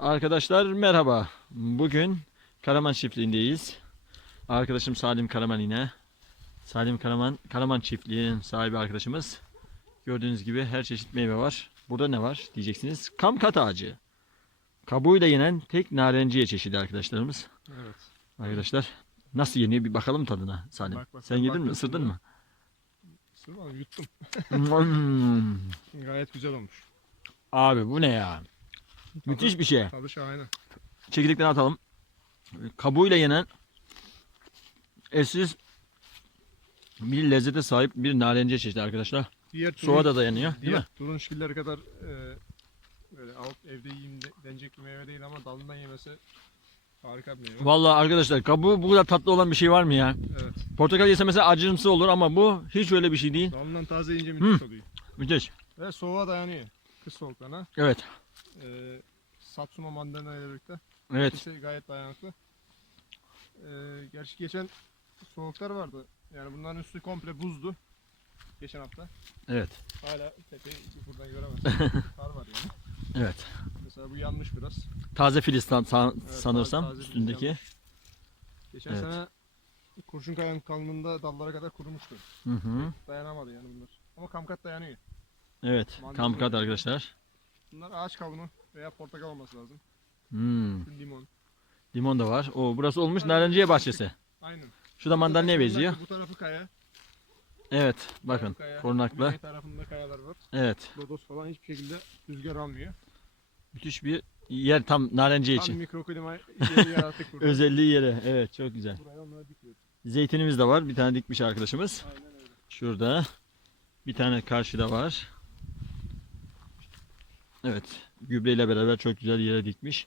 Arkadaşlar merhaba. Bugün Karaman çiftliğindeyiz. Arkadaşım Salim Karaman yine. Salim Karaman, Karaman çiftliğinin sahibi arkadaşımız. Gördüğünüz gibi her çeşit meyve var. Burada ne var diyeceksiniz. Kamkat ağacı. Kabuğuyla yenen tek narenciye çeşidi arkadaşlarımız. Evet. Arkadaşlar nasıl yeniyor bir bakalım tadına Salim. Bak bakalım, Sen yedin bak mi? Isırdın mı? Sırmadım yuttum. Hmm. Gayet güzel olmuş. Abi bu ne ya? Müthiş bir şey. Tadı şahane. Çekirdekten atalım. Kabuğuyla yenen eşsiz bir lezzete sahip bir narenciye çeşidi arkadaşlar. Diğer Soğuğa da dayanıyor değil diğer mi? turunçgiller kadar e, böyle alıp evde yiyeyim de, denecek bir meyve değil ama dalından yemesi harika bir meyve. Vallahi arkadaşlar kabuğu bu kadar tatlı olan bir şey var mı ya? Evet. Portakal yese mesela acımsı olur ama bu hiç öyle bir şey değil. Dalından taze yiyince müthiş oluyor. Müthiş. Ve soğuğa dayanıyor. Kış soğuklarına. Evet. E, Satsuma mandalina ile birlikte. Evet. İkisi gayet dayanıklı. E, gerçi geçen soğuklar vardı. Yani bunların üstü komple buzdu. Geçen hafta. Evet. Hala tepeyi buradan göremezsin. Kar var yani. Evet. Mesela bu yanmış biraz. Taze filistan san- Evet, sanırsam taze- taze üstündeki. yanmış. Geçen Evet. sene kurşun kayanın kalınlığında dallara kadar kurumuştu. Hı hı. Dayanamadı yani bunlar. Ama kamkat dayanıyor. Evet. Kamkat arkadaşlar. Bunlar ağaç kavunu veya portakal olması lazım. Hmm. Şu limon. Limon da var. O burası olmuş narenciye bahçesi. Aynen. Şu da mandalinaya Bu benziyor. Bu tarafı kaya. Evet. Bakın. Kaya. Korunaklı. Güney tarafında kayalar var. Evet. Lodos falan hiçbir şekilde rüzgar almıyor. Müthiş bir yer tam narenciye Tam için. mikroklima yeri yarattık burada. Özelliği yeri. Evet çok güzel. Buraya onları dikiyoruz. Zeytinimiz de var. Bir tane dikmiş arkadaşımız. Aynen öyle. Şurada. Bir tane karşıda var. Evet. Gübreyle beraber çok güzel yere dikmiş.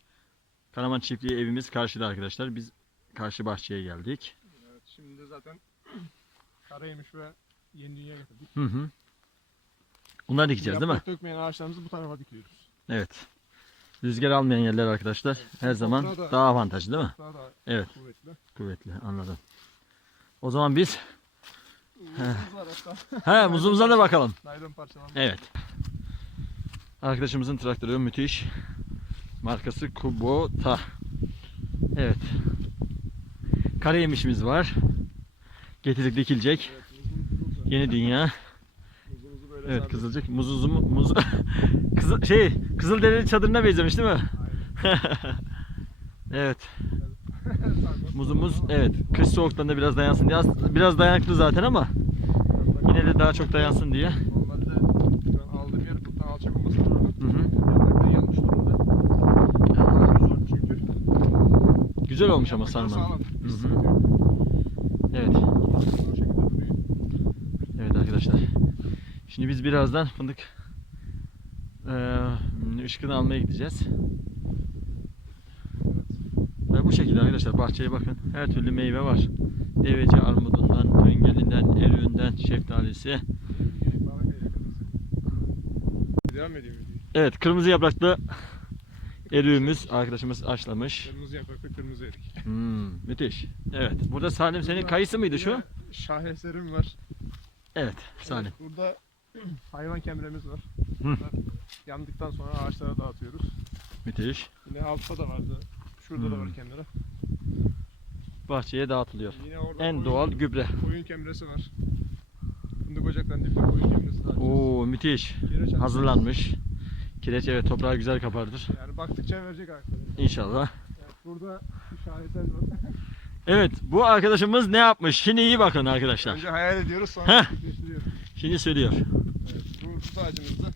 Karaman çiftliği evimiz karşıda arkadaşlar. Biz karşı bahçeye geldik. Evet, şimdi de zaten karaymış ve yeni dünya getirdik. Hı hı. Bunları dikeceğiz değil mi? Yaprak dökmeyen ağaçlarımızı bu tarafa dikiyoruz. Evet. Rüzgar almayan yerler arkadaşlar her zaman Toprağı da- daha avantajlı değil mi? Daha da Evet. kuvvetli. Kuvvetli anladım. O zaman biz Muzumuz var hatta. he muzumuza da bakalım. Naylon parçalanmış. Evet. Arkadaşımızın traktörü müthiş. Markası Kubota. Evet. Kara yemişimiz var. Getirdik dikilecek. Yeni dünya. Evet kızılcık. Muzuzu muz Kızıl şey Kızılderili çadırına benzemiş değil mi? Evet. Muzumuz evet kış soğuklarında biraz dayansın diye biraz dayanıklı zaten ama yine de daha çok dayansın diye. Normalde şu an aldığım yer buradan alçak olması lazım. Hı hı. Yapraklar yanmış durumda. Muz var çünkü. Güzel olmuş ama Yapraklar sarma. sağlam. Hı hı. Evet. Evet arkadaşlar. Şimdi biz birazdan fındık eee ışkını almaya gideceğiz. Ve bu şekilde arkadaşlar bahçeye bakın. Her türlü meyve var. Deveci armudundan, öngelinden, erüğünden, şeftalisi. Devam video. Evet kırmızı yapraklı erüğümüz arkadaşımız açlamış. Kırmızı yapraklı kırmızı erik. Hmm, müthiş. Evet. Burada Salim senin kayısı mıydı şu? Şaheserim var. Evet Salim. Burada hayvan kemremiz var. Hı. Bunlar yandıktan sonra ağaçlara dağıtıyoruz. Müthiş. Yine altta da vardı. Şurada da Hmm. var kemre. Bahçeye dağıtılıyor. Yine orada En koyun- doğal gübre. Koyun kemresi var. Fındık dibinde koyun kemresi dağıtıyoruz. Oo müthiş. Kireç atıyoruz. Hazırlanmış. Kireç evet toprağı güzel kapardır. Yani baktıkça verecek ayakları. İnşallah. Evet, burada bir şaheser var. Evet bu arkadaşımız ne yapmış? Şimdi iyi bakın arkadaşlar. Önce hayal ediyoruz sonra Heh. gerçekleştiriyoruz. Şimdi söylüyor. Evet, bu tut ağacımızda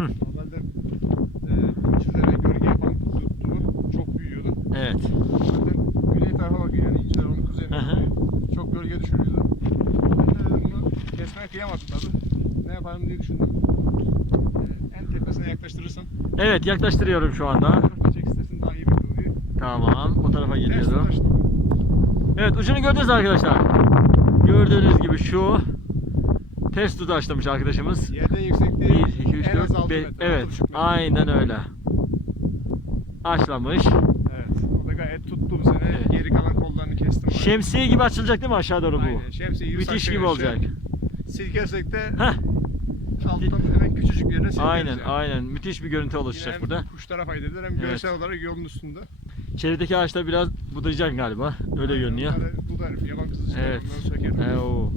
Hı. normalde e, incirlere gölge yapan tuttuğu çok büyüyordu. Evet. Zaten güney tarafa bakıyor yani inciler onun kuzeyine Hı hı. bakıyor. Çok gölge düşürüyordu. Ben de dedim bunu kesmeye kıyamadım tabi. Ne yaparım diye düşündüm. En tepesine yaklaştırırsam Evet yaklaştırıyorum şu anda. tarafa çek istersin daha iyi bir oluyor. Tamam o tarafa Ters geliyorum. Evet ucunu gördünüz arkadaşlar. Gördüğünüz gibi şu test tutaşlamış arkadaşımız. Yerden yüksekliği 1, 2, 3, en az 4, 6 5. metre. Evet 6,5 metre. aynen öyle. Açlamış. Evet. O da gayet tuttu bu sene. Evet. Geri kalan kollarını kestim. Şemsiye gibi açılacak değil mi aşağı doğru bu? Aynen. Şemsiye Müthiş gibi şöyle olacak. Silkersek de Heh. Alttan hemen küçücük bir yerine sereriz Aynen yani. aynen müthiş bir görüntü Yine oluşacak hem burada. kuşlara fayda eder hem Evet. görsel olarak yolun üstünde. Çevredeki ağaçlar biraz budayacak galiba. Öyle görünüyor. onları Bu da yaban kızı çıkar. Evet. Onları sökerim. He, o.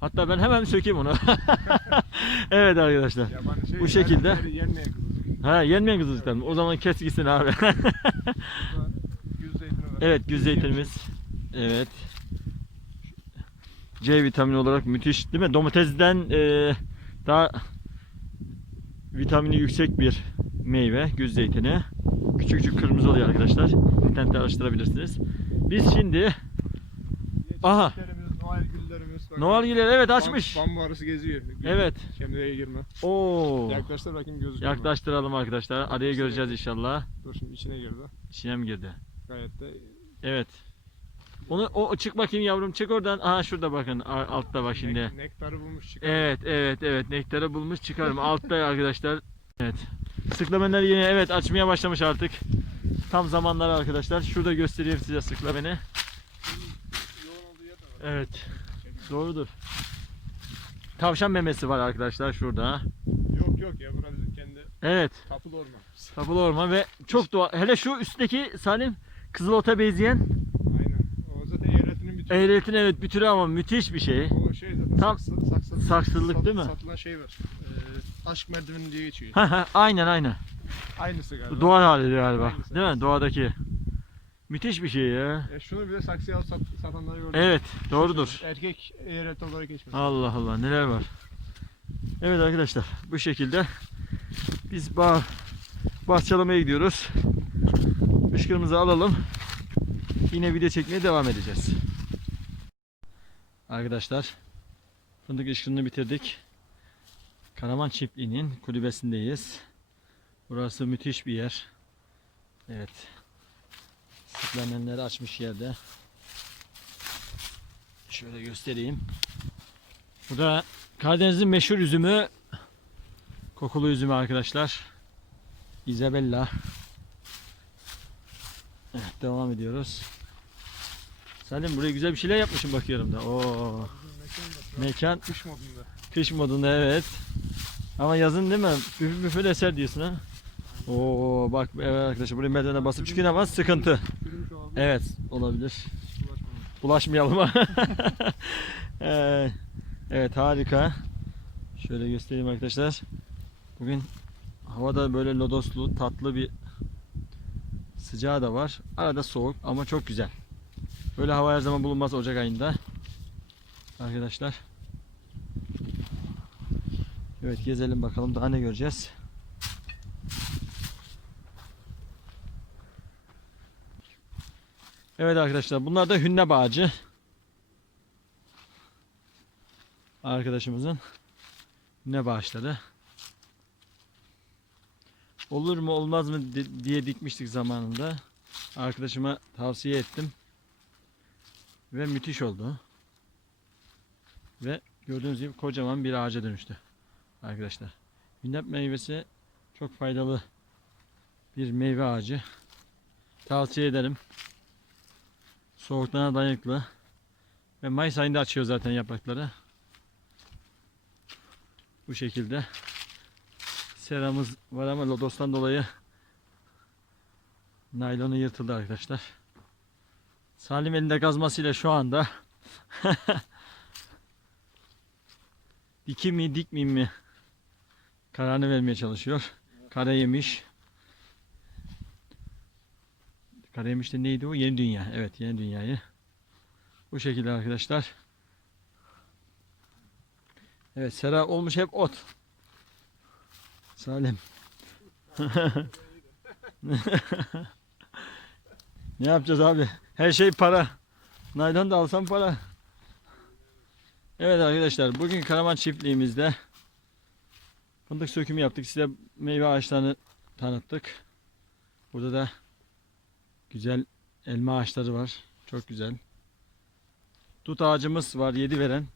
Hatta ben hemen sökeyim onu. evet arkadaşlar. Yaban şey, Bu şekilde. yer- kızılcık. Ha yenmeyen kızılcıklar mı? O zaman kes gitsin abi. Bu da Güz zeytini var. evet güz zeytinimiz. Evet. C vitamini olarak müthiş değil mi? Domatesden e, daha vitamini yüksek bir meyve güz zeytini. Küçük küçük kırmızı oluyor arkadaşlar. İnternette araştırabilirsiniz. Biz şimdi Aha. Noel güllerimiz. bak. Noel Giler evet Bam- açmış. Bambu arısı geziyor. Gül- Evet. Şemdiyeye girme. Oo. Yaklaştır bakayım gözüküyor? Yaklaştıralım arkadaşlar. Araya göreceğiz inşallah. Dur şimdi içine girdi. İçine mi girdi? Gayet de Evet. Onu o çık bakayım yavrum çık oradan. Aha şurada bakın altta bak şimdi. nek- nektarı bulmuş çıkar. Evet evet evet nektarı bulmuş çıkarım. Altta arkadaşlar. Evet. Sıklamenler yine evet açmaya başlamış artık. Tam zamanları arkadaşlar. Şurada göstereyim size sıklameni. Evet. Doğrudur. Tavşan memesi var arkadaşlar şurada. Yok yok ya burası bizim kendi Evet. tapulu orman. Tapulu orman ve çok doğa. Hele şu üstteki Salim Kızılota benzeyen Aynen. O zaten eyaletinin bir türü. Eğretin evet bir türü ama müthiş bir şey. O şey zaten Tam saksı, saksı, saksılık değil mi? Satılan şey var. Ee, aşk merdiveni diye geçiyor. Aynen aynen. Aynısı galiba. Doğal hali galiba. Aynısı, Değil mi? Doğadaki. Müthiş bir şey ya. Ya şunu bile saksıya sat, satanları gördüm. Evet, doğrudur. Erkek eyalet olarak geçmiş. Allah Allah neler var. Evet arkadaşlar bu şekilde biz bah bahçelemeye gidiyoruz. Işkırımızı alalım. Yine video çekmeye devam edeceğiz. Arkadaşlar fındık ışkırını bitirdik. Karaman çiftliğinin kulübesindeyiz. Burası müthiş bir yer. Evet. Sıklamenleri açmış yerde. Şöyle göstereyim. Bu da Karadeniz'in meşhur üzümü kokulu üzümü arkadaşlar. Isabella. Evet devam ediyoruz. Salim buraya güzel bir şeyler yapmışım bakıyorum da. Oo, mekan Kış modunda. kış modunda evet. Ama yazın değil mi? Büfür büfür eser diyorsun ha. Oo bak evet arkadaşlar buraya merdivene basıp çıkıyor ama sıkıntı. Evet olabilir. Bulaşmayalım. Ee, evet harika. Şöyle göstereyim arkadaşlar. Bugün havada böyle lodoslu tatlı bir sıcağı da var. Arada soğuk ama çok güzel. Böyle hava her zaman bulunmaz Ocak ayında. Arkadaşlar. Evet gezelim bakalım daha ne göreceğiz. Evet arkadaşlar bunlar da hünnep ağacı. Arkadaşımızın hünnep ağaçları. Olur mu olmaz mı di- diye dikmiştik zamanında. Arkadaşıma tavsiye ettim. Ve müthiş oldu. Ve gördüğünüz gibi kocaman bir ağaca dönüştü. Arkadaşlar. Hünnep meyvesi çok faydalı bir meyve ağacı. Tavsiye ederim. Soğuklarına dayanıklı. Ve Mayıs ayında açıyor zaten yaprakları. Bu şekilde. Seramız var ama lodostan dolayı naylonu yırtıldı arkadaşlar. Salim elinde kazmasıyla şu anda dikim mi dikmeyeyim mi kararını vermeye çalışıyor. Kara yemiş. Karayemiş de neydi o? Yeni Dünya. Evet Yeni Dünya'yı. Bu şekilde arkadaşlar. Evet sera olmuş hep ot. Salim. ne yapacağız abi? Her şey para. Naylon da alsam para. Evet arkadaşlar bugün Karaman çiftliğimizde fındık sökümü yaptık. Size meyve ağaçlarını tanıttık. Burada da Güzel elma ağaçları var. Çok güzel. Dut ağacımız var yedi veren.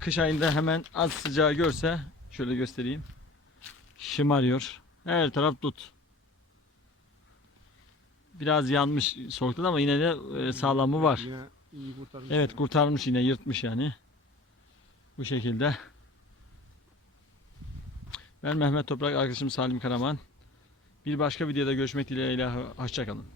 Kış ayında hemen az sıcağı görse şöyle göstereyim. Şımarıyor. Her taraf dut. Biraz yanmış soğuktan ama yine de e, sağlamı var. Kurtarmış. Evet kurtarmış yine yırtmış yani. Bu şekilde. Ben Mehmet Toprak, arkadaşım Salim Karaman. Bir başka videoda görüşmek dileğiyle. Hoşçakalın.